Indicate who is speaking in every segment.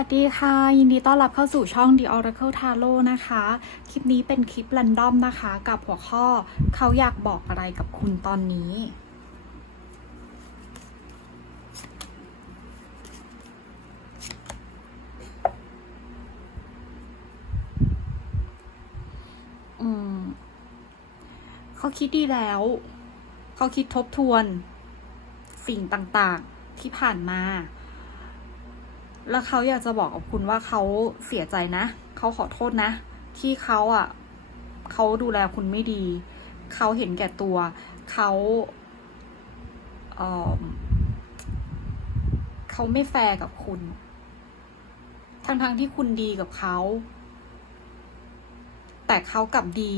Speaker 1: สวัสดีค่ะ ยินดีต้อนรับเข้าสู่ช่อง The Oracle Tarot นะคะ คลิปนี้เป็นคลิป r รนดอมนะคะ กับหัวข้อเขาอยากบอกอะไรกับคุณตอนนี้ อืม เขาคิดดีแล้ว เขาคิดทบทวน สิ่งต่างๆที่ผ่านมา แล้วเขาอยากจะบอกกับคุณว่าเขาเสียใจนะ เขาขอโทษนะ ที่เขาอะเขาดูแลคุณไม่ดี เขาเห็นแก่ตัว เขาเอ่อเขาไม่แฟร์กับคุณ ทั้งๆที่คุณดีกับเขา แต่เขากลับดี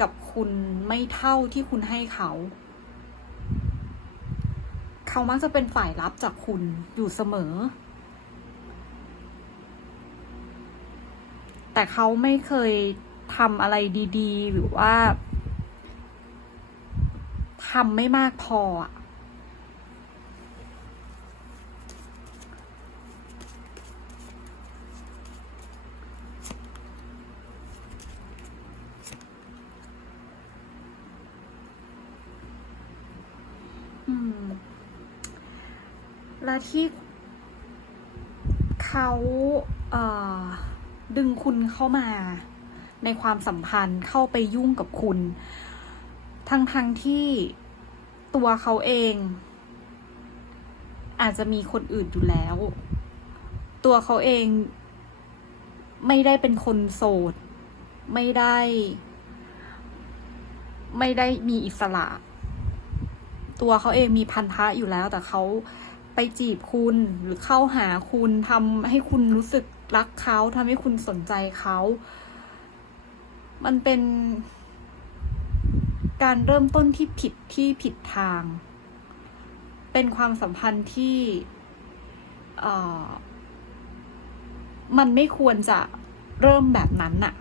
Speaker 1: กับคุณไม่เท่าที่คุณให้เขา เขามักจะเป็นฝ่ายรับจากคุณอยู่เสมอ แต่เขาไม่เคยทำอะไรดีๆ หรือว่าทำไม่มากพออะอืมและที่เขาเอ่อ ดึงคุณเข้ามาในความสัมพันธ์เข้าไปยุ่งกับคุณ ทั้งทั้งที่ตัวเขาเอง อาจจะมีคนอื่นอยู่แล้ว ตัวเขาเองไม่ได้เป็นคนโสด ไม่ได้ ไม่ได้มีอิสระ ตัวเขาเองมีพันธะอยู่แล้ว แต่เขาไปจีบคุณหรือเข้าหาคุณทำให้คุณรู้สึก รักเขาทำให้คุณสนใจเขา มันเป็นการเริ่มต้นที่ผิดที่ผิดทาง เป็นความสัมพันธ์ที่มันไม่ควรจะเริ่มแบบนั้นน่ะ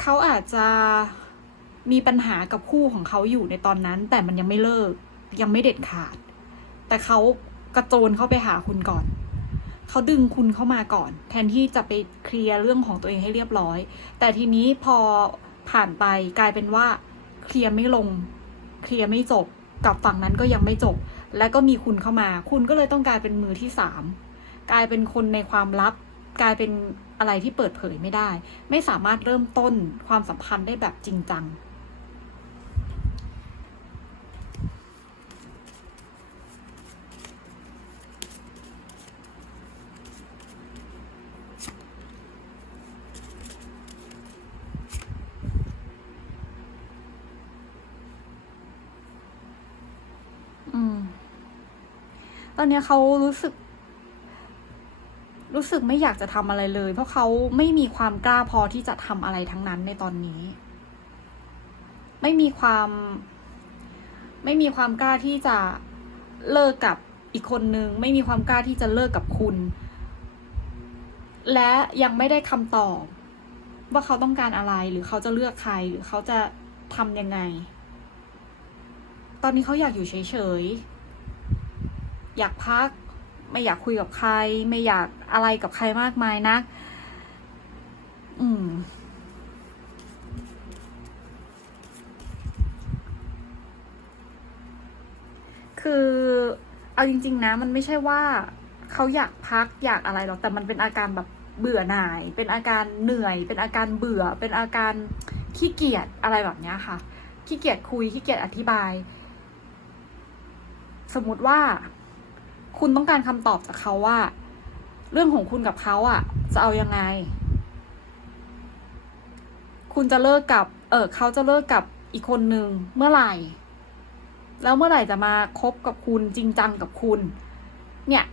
Speaker 1: เขาอาจจะมีปัญหากับคู่ของเขาอยู่ในตอนนั้น แต่มันยังไม่เลิก ยังไม่เด็ดขาด แต่เขากระโจนเข้าไปหาคุณก่อน เขาดึงคุณเข้ามาก่อน แทนที่จะไปเคลียร์เรื่องของตัวเองให้เรียบร้อย แต่ทีนี้พอผ่านไปกลายเป็นว่าเคลียร์ไม่ลง เคลียร์ไม่จบ กับฝั่งนั้นก็ยังไม่จบ แล้วก็มีคุณเข้ามา คุณก็เลยต้องกลายเป็นมือที่สามกลายเป็นคนในความลับ กลายเป็นอะไรที่เปิดเผยไม่ได้ ไม่สามารถเริ่มต้นความสัมพันธ์ได้แบบจริงจัง อนเนี้เขารู้สึก รู้สึกไม่อยากจะทำอะไรเลย เพราะเขาไม่มีความกล้าพอที่จะทำอะไรทั้งนั้นในตอนนี้ ไม่มีความ ไม่มีความกล้าที่จะเลิกกับอีกคนนึง ไม่มีความกล้าที่จะเลิกกับคุณ และยังไม่ได้คำตอบ ว่าเขาต้องการอะไรหรือเขาจะเลือกใครหรือเขาจะทำยังไง ตอนนี้เขาอยากอยู่เฉยๆ อยากพัก ไม่อยากคุยกับใคร ไม่อยากอะไรกับใครมากมายนักอืม คือเอาจริง ๆ นะ มันไม่ใช่ว่าเขาอยากพักอยากอะไรหรอกแต่มันเป็นอาการแบบเบื่อหน่าย เป็นอาการเหนื่อย เป็นอาการเบื่อ เป็นอาการขี้เกียจอะไรแบบนี้ค่ะ ขี้เกียจคุยขี้เกียจอธิบาย สมมติว่า คุณต้องการคำตอบจากเขาว่า เรื่องของคุณกับเขาอะ จะเอายังไง คุณจะเลิกกับ เออเขาจะเลิกกับอีกคนนึงเมื่อไหร่ แล้วเมื่อไหร่จะมาคบกับคุณจริงจังกับคุณ เนี่ย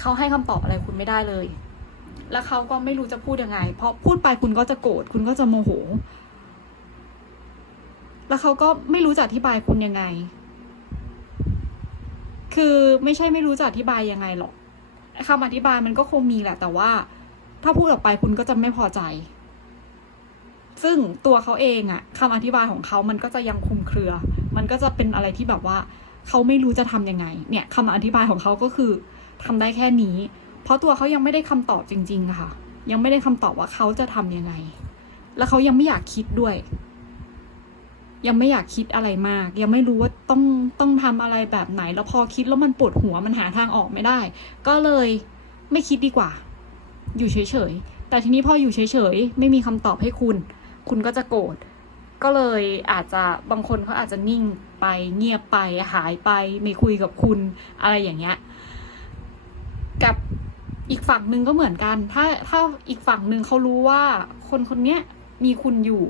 Speaker 1: เขาให้คำตอบอะไรคุณไม่ได้เลย แล้วเขาก็ไม่รู้จะพูดยังไง เพราะพูดไปคุณก็จะโกรธคุณก็จะโมโห แล้วเขาก็ไม่รู้จะอธิบายคุณยังไง คือไม่ใช่ไม่รู้จะอธิบายยังไงหรอกคำอธิบายมันก็คงมีแหละ แต่ว่า ถ้าพูดออกไปคุณก็จะไม่พอใจ ซึ่งตัวเขาเองอะคำอธิบายของเขามันก็จะยังคลุมเครือ มันก็จะเป็นอะไรที่แบบว่า เขาไม่รู้จะทำยังไง เนี่ยคำอธิบายของเขาก็คือทำได้แค่นี้ เพราะตัวเขายังไม่ได้คำตอบจริง ๆ ค่ะ ยังไม่ได้คำตอบว่าเขาจะทำยังไง แล้วเขายังไม่อยากคิดด้วย ยังไม่อยากคิดอะไรมาก ยังไม่รู้ว่าต้องต้องทำอะไรแบบไหน แล้วพอคิดแล้วมันปวดหัวมันหาทางออกไม่ได้ ก็เลยไม่คิดดีกว่า อยู่เฉยๆ แต่ทีนี้พออยู่เฉยๆ ไม่มีคำตอบให้คุณ คุณก็จะโกรธก็เลยอาจจะบางคนเขาอาจจะนิ่งไปเงียบไปหายไป ไม่คุยกับคุณอะไรอย่างเงี้ยกับอีกฝั่งหนึ่งก็เหมือนกัน ถ้าถ้าอีกฝั่งหนึ่งเขารู้ว่าคนคนเนี้ยมีคุณอยู่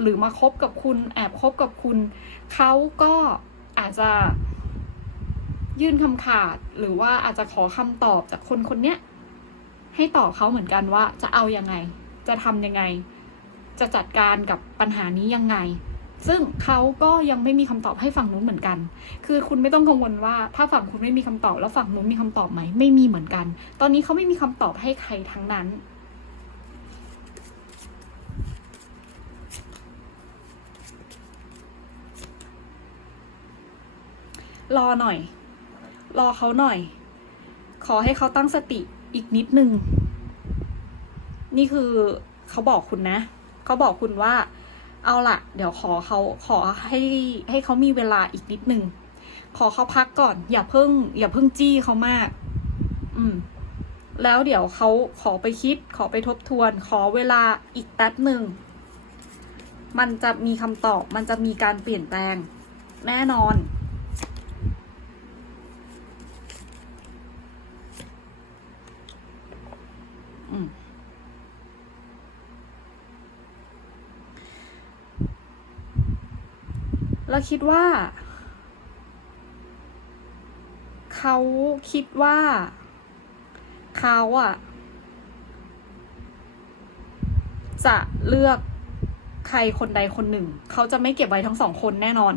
Speaker 1: หรือมาคบกับคุณแอบคบกับคุณ เขาก็อาจจะยื่นคำขาด หรือว่าอาจจะขอคำตอบจากคนคนเนี้ยให้ตอบเขาเหมือนกันว่าจะเอายังไง จะทำยังไง จะจัดการกับปัญหานี้ยังไง ซึ่งเขาก็ยังไม่มีคำตอบให้ฝั่งนู้นเหมือนกัน คือคุณไม่ต้องกังวลว่า ถ้าฝั่งคุณไม่มีคำตอบแล้วฝั่งนู้นมีคำตอบไหมไม่มีเหมือนกัน ตอนนี้เขาไม่มีคำตอบให้ใครทั้งนั้น รอหน่อย รอเขาหน่อย ขอให้เขาตั้งสติอีกนิดนึง นี่คือเขาบอกคุณนะ เขาบอกคุณว่า เอาละเดี๋ยวขอเขาขอให้ให้เขามีเวลาอีกนิดนึง ขอเขาพักก่อน อย่าเพิ่ง อย่าเพิ่งจี้เขามาก อืม แล้วเดี๋ยวเขาขอไปคิด ขอไปทบทวน ขอเวลาอีกแป๊บหนึ่ง มันจะมีคำตอบ มันจะมีการเปลี่ยนแปลง แน่นอน แล้วคิดว่า เขาคิดว่า เขาอะจะเลือกใครคนใดคนหนึ่ง เขาจะไม่เก็บไว้ทั้งสองคนแน่นอน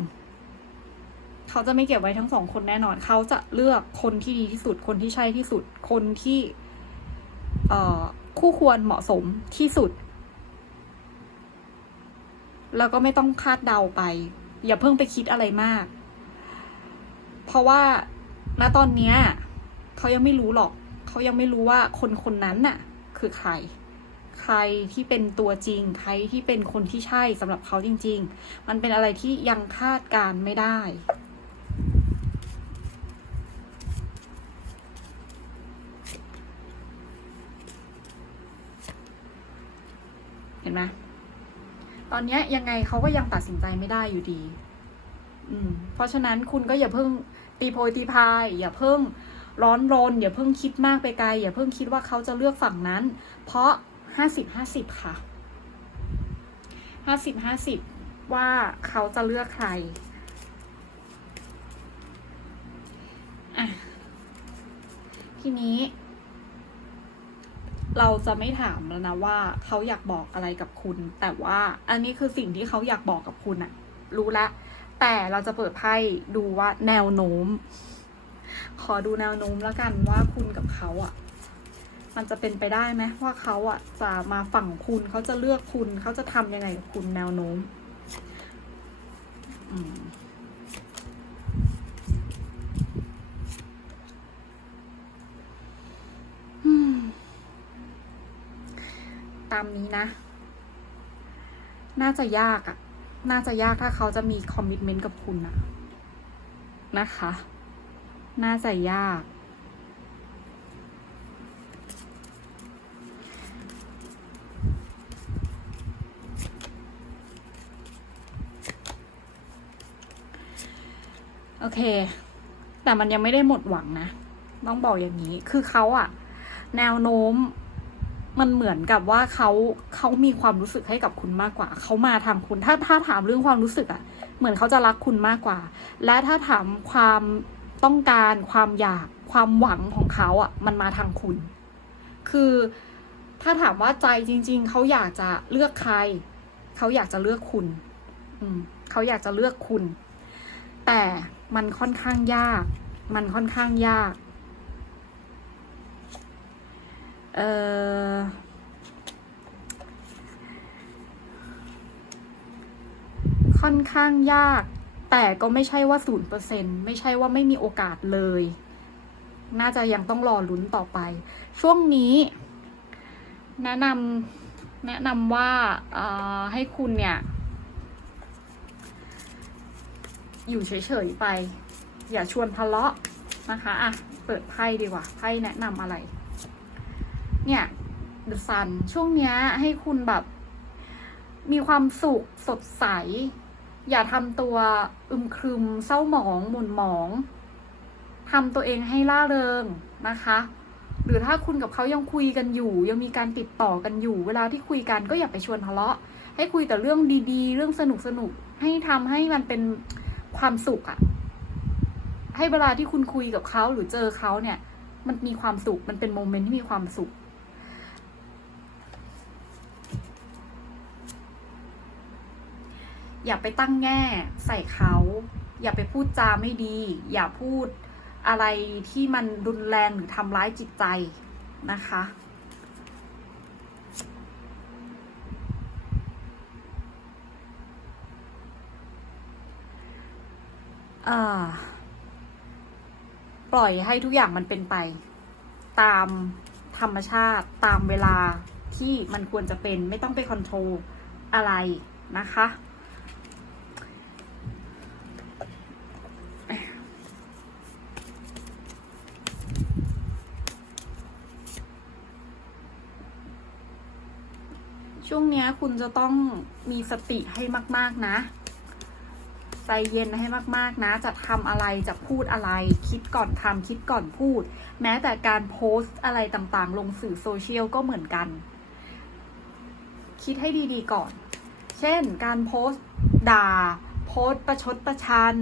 Speaker 1: เขาจะไม่เก็บไว้ทั้งสองคนแน่นอน เขาจะเลือกคนที่ดีที่สุด คนที่ใช่ที่สุด คนที่ เอ่อ คู่ควรเหมาะสมที่สุด แล้วก็ไม่ต้องคาดเดาไป อย่าเพิ่งไปคิดอะไรมาก เพราะว่าณตอนเนี้ยเขายังไม่รู้หรอก เขายังไม่รู้ว่าคนคนนั้นน่ะ คือใคร ใครที่เป็นตัวจริง ใครที่เป็นคนที่ใช่สำหรับเขาจริง ๆ มันเป็นอะไรที่ยังคาดการณ์ไม่ได้เห็นไหม ตอนเนี้ยยังไงเขาก็ยังตัดสินใจไม่ได้อยู่ดี อืม เพราะฉะนั้นคุณก็อย่าเพิ่งตีโพยตีพาย อย่าเพิ่งร้อนรน อย่าเพิ่งคิดมากไปไกล อย่าเพิ่งคิดว่าเขาจะเลือกฝั่งนั้น เพราะห้าสิบห้าสิบค่ะห้าสิบห้าสิบว่าเขาจะเลือกใครอะทีนี้ เราจะไม่ถามแล้วนะว่าเขาอยากบอกอะไรกับคุณ แต่ว่าอันนี้คือสิ่งที่เขาอยากบอกกับคุณอะรู้ละ แต่เราจะเปิดไพ่ดูว่าแนวโน้ม ขอดูแนวโน้มแล้วกันว่าคุณกับเขาอะมันจะเป็นไปได้ไหมว่าเขาอะจะมาฝั่งคุณเขาจะเลือกคุณเขาจะทำยังไงกับคุณแนวโน้ม อืม ตามนี้นะ น่าจะยากอะน่าจะยากถ้าเขาจะมีคอมมิชเมนต์กับคุณอะนะคะ น่าจะยาก โอเค แต่มันยังไม่ได้หมดหวังนะ ต้องบอกอย่างนี้ คือเขาอะแนวโน้ม มันเหมือนกับว่าเขาเขามีความรู้สึกให้กับคุณมากกว่า เขามาทางคุณ ถ้าถ้าถามเรื่องความรู้สึกอะเหมือนเขาจะรักคุณมากกว่า และถ้าถามความต้องการความอยากความหวังของเขาอะมันมาทางคุณ คือถ้าถามว่าใจจริง ๆ เขาอยากจะเลือกใคร เขาอยากจะเลือกคุณ อืมเขาอยากจะเลือกคุณ แต่มันค่อนข้างยาก มันค่อนข้างยาก เอ่อค่อนข้างยาก แต่ก็ไม่ใช่ว่าศูนย์เปอร์เซ็นไม่ใช่ว่าไม่มีโอกาสเลย น่าจะยังต้องรอลุ้นต่อไป ช่วงนี้ แนะนำแนะนำว่าออให้คุณเนี่ย อยู่เฉยๆไป อย่าชวนทะเลาะนะคะ อะ เปิดไพ่ดีกว่า ไพ่แนะนำอะไร เนี่ย The Sun ช่วงเนี้ยให้คุณแบบ มีความสุขสดใส อย่าทำตัวอึมครึม เศร้าหมอง หม่นหมองทำตัวเองให้ล่าเริงนะคะ หรือถ้าคุณกับเขายังคุยกันอยู่ ยังมีการติดต่อกันอยู่ เวลาที่คุยกันก็อย่าไปชวนทะเลาะ ให้คุยแต่เรื่องดีๆ เรื่องสนุกสนุกๆให้ทำให้มันเป็นความสุขอะให้เวลาที่คุณคุยกับเขาหรือเจอเขาเนี่ย มันมีความสุข มันเป็นโมเมนต์ที่มีความสุข อย่าไปตั้งแง่ใส่เขา อย่าไปพูดจาไม่ดี อย่าพูดอะไรที่มันรุนแรงหรือทำร้ายจิตใจนะคะ ปล่อยให้ทุกอย่างมันเป็นไป ตามธรรมชาติตามเวลาที่มันควรจะเป็นไม่ต้องไปคอนโทรลอะไรนะคะ ช่วงเนี้ยคุณจะต้องมีสติให้มาก ๆนะ ใจเย็นให้มากๆนะ จะทำอะไรจะพูดอะไร คิดก่อนทำคิดก่อนพูด แม้แต่การโพสต์อะไรต่างๆ ลงสื่อโซเชียลก็เหมือนกัน คิดให้ดีๆก่อน เช่น การโพสต์ ด่า โพสต์ประชดประชัน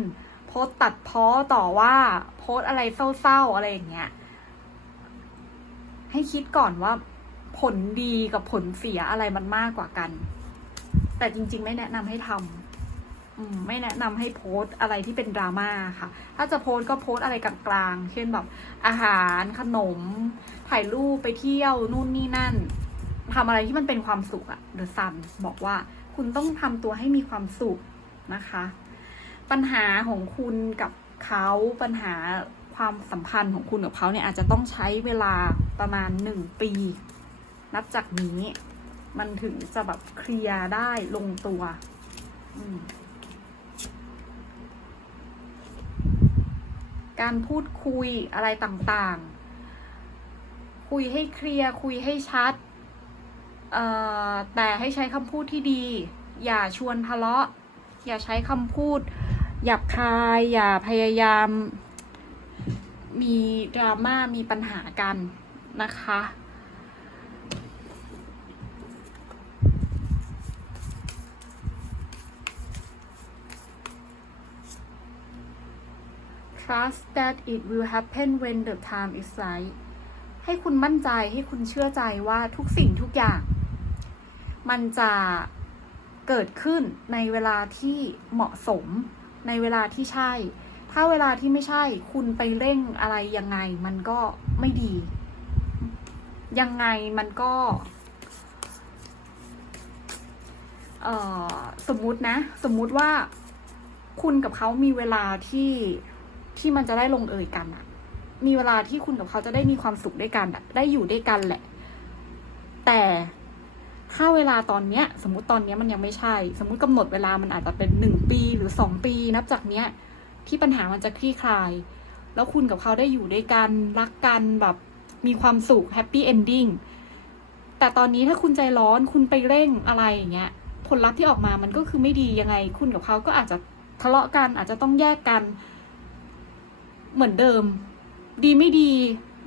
Speaker 1: โพสต์ตัดพ้อต่อว่า โพสต์อะไรเศร้าๆอะไรอย่างเงี้ย ให้คิดก่อนว่า ผลดีกับผลเสียอะไรมันมากกว่ากัน แต่จริง ๆ ไม่แนะนำให้ทำอืมไม่แนะนำให้โพสอะไรที่เป็นดราม่าค่ะ ถ้าจะโพสก็โพสอะไรกลางๆ เช่นแบบอาหารขนม ถ่ายรูปไปเที่ยวนู่นนี่นั่นทำอะไรที่มันเป็นความสุขอะเดอะซันบอกว่าคุณต้องทำตัวให้มีความสุขนะคะ ปัญหาของคุณกับเขาปัญหาความสัมพันธ์ของคุณกับเขาเนี่ยอาจจะต้องใช้เวลาประมาณหนึ่งปี นับจากนี้ มันถึงจะแบบเคลียร์ได้ลงตัวการพูดคุยอะไรต่างๆ คุยให้เคลียร์คุยให้ชัดเอ่อแต่ให้ใช้คำพูดที่ดี อย่าชวนทะเลาะ อย่าใช้คำพูดหยาบคาย อย่าพยายาม มีดราม่ามีปัญหากันนะคะ trust that it will happen when the time is right ให้คุณมั่นใจให้คุณเชื่อใจว่าทุกสิ่งทุกอย่าง มันจะเกิดขึ้นในเวลาที่เหมาะสมในเวลาที่ใช่ ถ้าเวลาที่ไม่ใช่คุณไปเร่งอะไรยังไง มันก็ไม่ดี ยังไงมันก็สมมุตินะ สมมุติว่าคุณกับเขามีเวลาที่ ที่มันจะได้ลงเอยกันอะมีเวลาที่คุณกับเขาจะได้มีความสุขด้วยกันอะได้อยู่ด้วยกันแหละ แต่ถ้าเวลาตอนเนี้ย สมมติตอนเนี้ยมันยังไม่ใช่ สมมติกำหนดเวลามันอาจจะเป็นหนึ่งปีหรือสองปี นับจากเนี้ย ที่ปัญหามันจะคลี่คลาย แล้วคุณกับเขาได้อยู่ด้วยกันรักกันแบบมีความสุขแฮปปี้เอนดิ้งแต่ตอนนี้ถ้าคุณใจร้อนคุณไปเร่งอะไรอย่างเงี้ย ผลลัพธ์ที่ออกมามันก็คือไม่ดียังไง คุณกับเขาก็อาจจะทะเลาะกันอาจจะต้องแยกกัน เหมือนเดิม ดีไม่ดี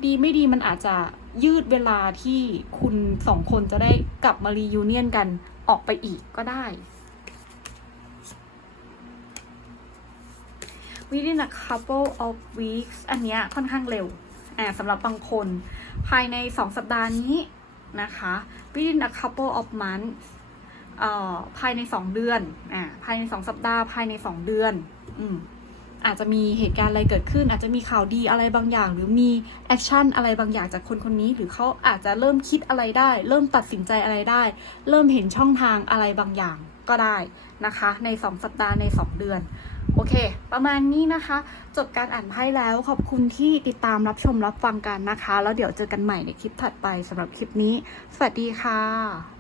Speaker 1: ดีไม่ดีมันอาจจะยืดเวลาที่คุณสองคนจะได้กลับมารียูเนียนกันออกไปอีกก็ได้ within a couple of weeks อันเนี้ยค่อนข้างเร็วอ่าสำหรับบางคน ภายในสองสัปดาห์นี้นะคะ within a couple of months เอ่อภายในสองเดือนอ่าภายในสองสัปดาห์ภายในสองเดือน อืม อาจจะมีเหตุการณ์อะไรเกิดขึ้น อาจจะมีข่าวดีอะไรบางอย่าง หรือมีแอคชั่นอะไรบางอย่างจากคนคนนี้ หรือเขาอาจจะเริ่มคิดอะไรได้ เริ่มตัดสินใจอะไรได้ เริ่มเห็นช่องทางอะไรบางอย่างก็ได้นะคะ ในสองสัปดาห์ในสองเดือนโอเค ประมาณนี้นะคะ จบการอ่านไพ่แล้วขอบคุณที่ติดตามรับชมรับฟังกันนะคะ แล้วเดี๋ยวเจอกันใหม่ในคลิปถัดไปสำหรับคลิปนี้ สวัสดีค่ะ